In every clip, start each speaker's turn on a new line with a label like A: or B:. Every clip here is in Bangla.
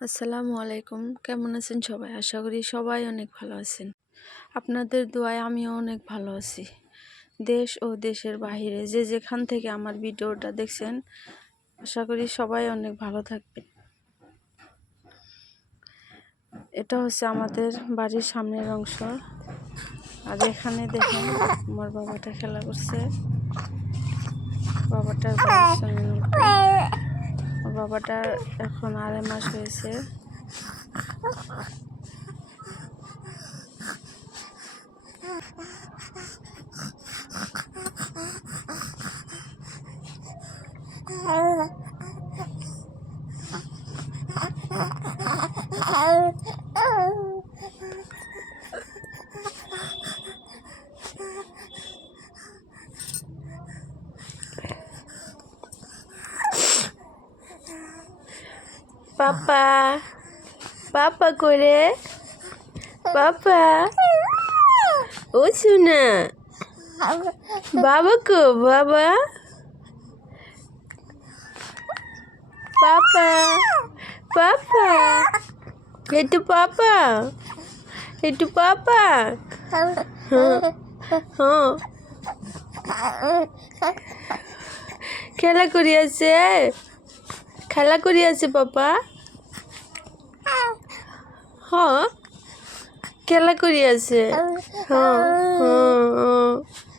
A: আসসালামু আলাইকুম। কেমন আছেন সবাই? আশা করি সবাই অনেক ভালো আছেন। আপনাদের দোয়ায় আমিও অনেক ভালো আছি। দেশ ও দেশের বাইরে যে যেখান থেকে আমার ভিডিওটা দেখছেন, আশা করি সবাই অনেক ভালো থাকবে এটা হচ্ছে আমাদের বাড়ির সামনের অংশ। আর এখানে দেখেন আমার বাবাটা খেলা করছে। বাবাটার আমি বাবাটার এখন আড়াই মাস হয়েছে। পাপা করে। পাপা ও শোনা বাবা কো, বাবা। পাপা পাপা। একটু পাপা একটু পাপা। হ্যাঁ হ্যাঁ। খেলা করি আছে খেলা করি আছে পাপা। হ্যাঁ? খেলা করি আছে? হ্যাঁ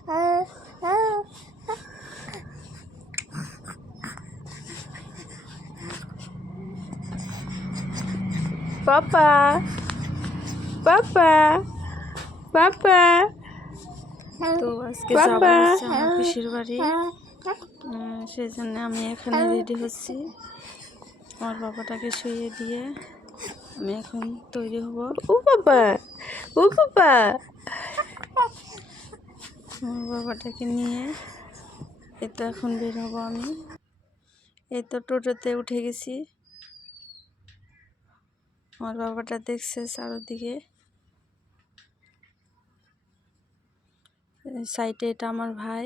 A: হ্যাঁ। পাপা পাপা পাপা। তো আজকে যাব পিসির বাড়ি। সেই জন্য আমি এখানে রেডি হচ্ছি। আমার বাবাটাকে শুয়ে দিয়ে। আমি এখন তৈরি হব। ও বাবা ও বাবা। আমার বাবাটাকে নিয়ে এই তো এখন বের হব আমি। এই তো টোটোতে উঠে গেছি। আমার বাবাটা দেখছে চারোদিকে। সাইডে এটা আমার ভাই।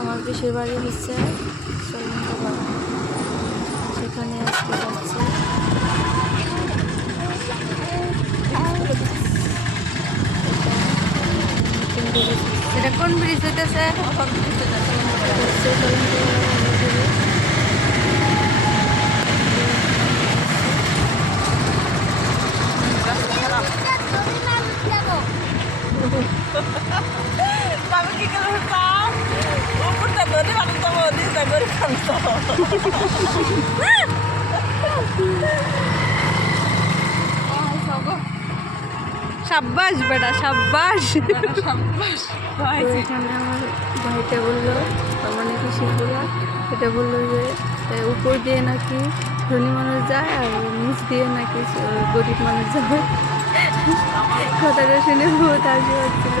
A: আমার পিসের বাড়ি হচ্ছে সেখানে আজকে যাচ্ছি
B: এটা কোন ব্রিজ হইতেছে
A: হচ্ছে সৈন্যবাগ
B: আমি কি করে পাম উপরটা ধরে আমি তো দিতে করে খান্ত সাব্বাস।
A: তো আমার ভাইটা বলল আমার নাকি কি শিল্পরা? এটা বলল যে উপর দিয়ে নাকি ধনী মানুষ যায় আর নিচ দিয়ে নাকি গরিব মানুষ যাবে কথাটা শুনে বহুত হাসি হচ্ছিল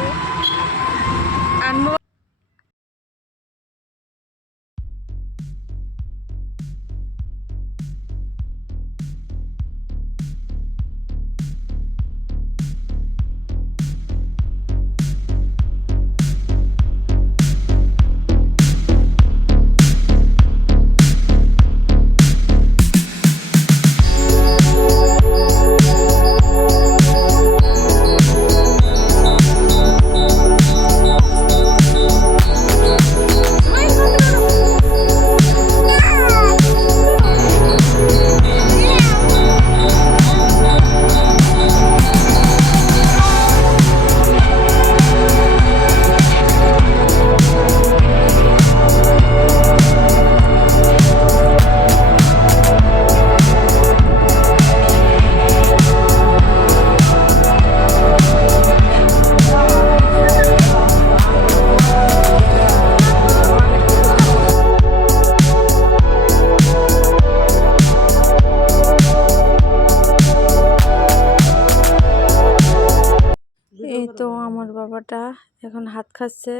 A: বাবাটা এখন হাত খাচ্ছে,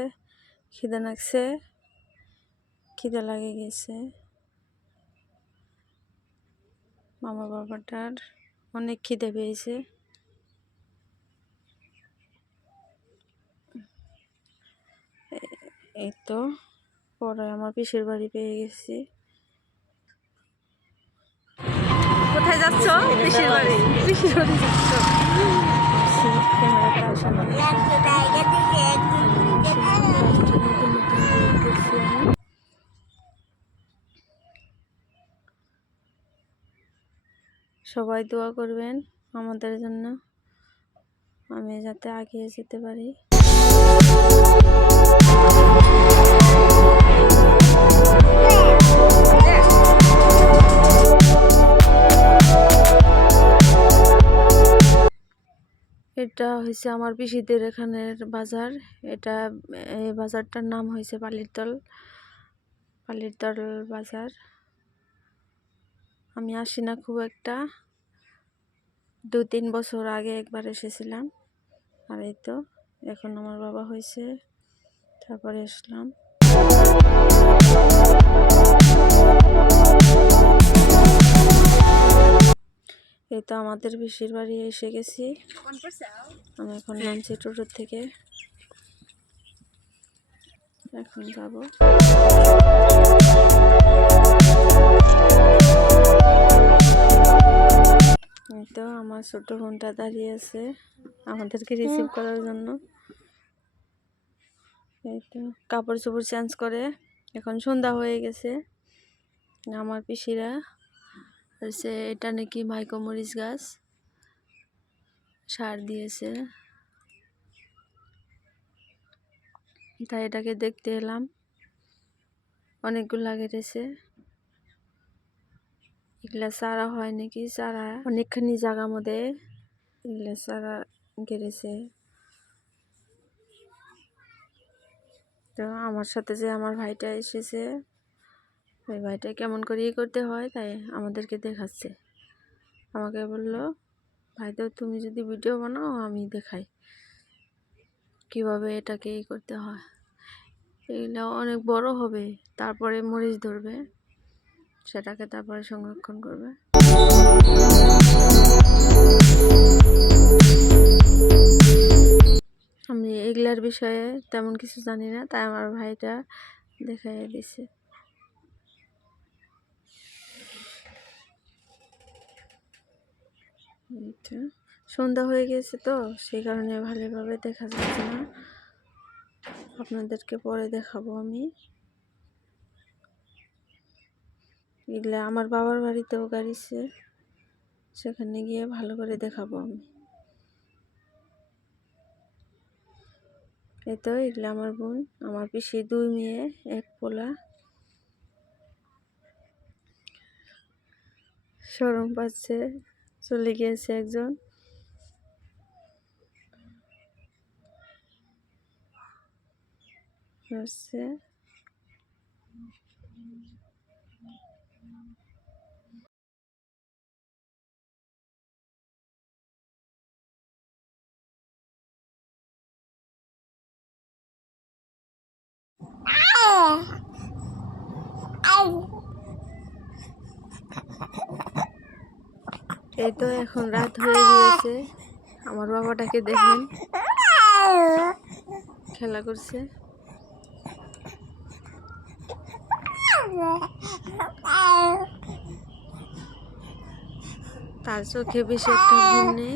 A: খিদে লাগছে, খিদে লাগে গেছে। মামা বাবাটার অনেক খিদে পেয়েছে। এই তো, পরে আমার পিসির বাড়ি পেয়ে গেছি। কোথায় যাচ্ছ? পিসির বাড়ি। পিসির বাড়ি যাচ্ছ। সবাই দোয়া করবেন আমাদের জন্য। আমি যাতে আগিয়ে যেতে পারি। এটা হয়েছে আমার পিসিদের এখানের বাজার। এটা এই বাজারটার নাম হয়েছে পালিরতল পালিরতল বাজার। আমি আসি না খুব একটা। দু তিন বছর আগে একবার এসেছিলাম। আর এই তো, এখন আমার বাবা হয়েছে তারপরে আসলাম। এই তো আমাদের পিসির বাড়ি এসে গেছি। আমি এখন নামছি টোটোর থেকে। এখন যাব। এই তো আমার ছোট বোনটা দাঁড়িয়ে আছে আমাদেরকে রিসিভ করার জন্য। এই তো কাপড় চোপড় চেঞ্জ করে। এখন সন্ধ্যা হয়ে গেছে। আমার পিসিরা সে এটা নাকি মাইকোমরিচ গাছ। সার দিয়েছে। তাই এটাকে দেখতে এলাম। অনেকগুলা কেটেছে এগুলা চারা হয় নাকি? চারা অনেকখানি জায়গা মধ্যে এগুলা চারা গেড়েছে। তো আমার সাথে যে আমার ভাইটা এসেছে ওই ভাইটা কেমন করে ই করতে হয়, তাই আমাদেরকে দেখাচ্ছে। আমাকে বলল, ভাই তো তুমি যদি ভিডিও বানাও, আমি দেখাই কীভাবে এটাকে ই করতে হয়। এগুলো অনেক বড় হবে, তারপরে মরিচ ধরবে, সেটাকে তারপরে সংরক্ষণ করবে। আমি এগুলার বিষয়ে তেমন কিছু জানি না, তাই আমার ভাইটা দেখাই দিছে। এই তো। সন্ধ্যা হয়ে গেছে তো, সেই কারণে ভালোভাবে দেখা যাচ্ছে না। আপনাদেরকে পরে দেখাবো আমি। এগুলো আমার বাবার বাড়িতেও গাড়িছে সেখানে গিয়ে ভালো করে দেখাবো আমি। এই তো এগুলো আমার বোন, আমার পিসি দুই মেয়ে, এক পোলা। সরম পাচ্ছে। চলে গিয়েছে একজন হচ্ছে এই তো এখন রাত হয়ে গিয়েছে। আমার বাবাটাকে দেখেন। খেলা করছে। তার চোখে বেশি একটা ঘুম নেই।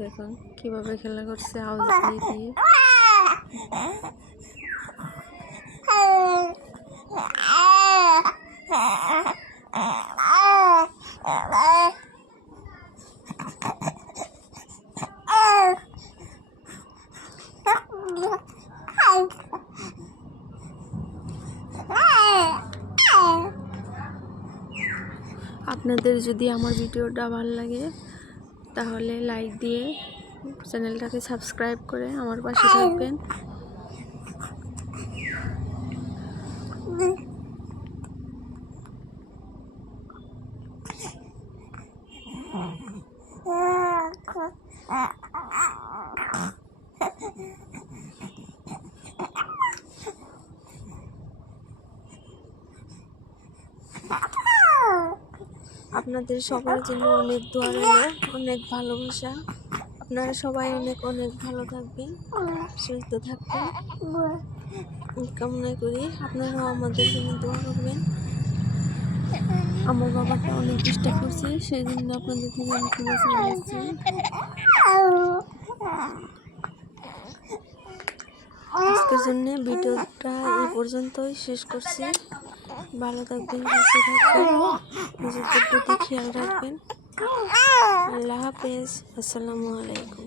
A: দেখুন, কীভাবে খেলা করছে আওয়াজ দিয়ে দিয়ে। আপনাদের যদি আমার ভিডিওটা ভালো লাগে, তাহলে লাইক দিয়ে চ্যানেলটাকে সাবস্ক্রাইব করে আমার পাশে থাকবেন। আপনাদের সবার জন্য অনেক দোয়া রইল, অনেক ভালোবাসা। আপনারা সবাই অনেক অনেক ভালো থাকবেন, সুস্থ থাকবেন। কামনা করি আপনারাও আমাদের জন্য দোয়া করবেন। আমার বাবাটা অনেক ডিস্টার্ব করছে সেই জন্য আপনাদের থেকে আমি আজকের জন্য ভিডিওটা এই পর্যন্তই। শেষ করছি। ভালো থাকবেন, সুস্থ থাকবেন। নিজেদের প্রতি খেয়াল রাখবেন। আল্লাহ হাফেজ। আসসালামু আলাইকুম।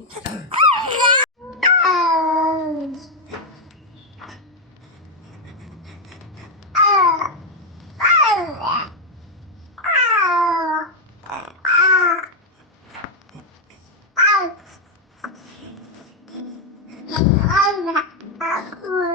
A: 嗯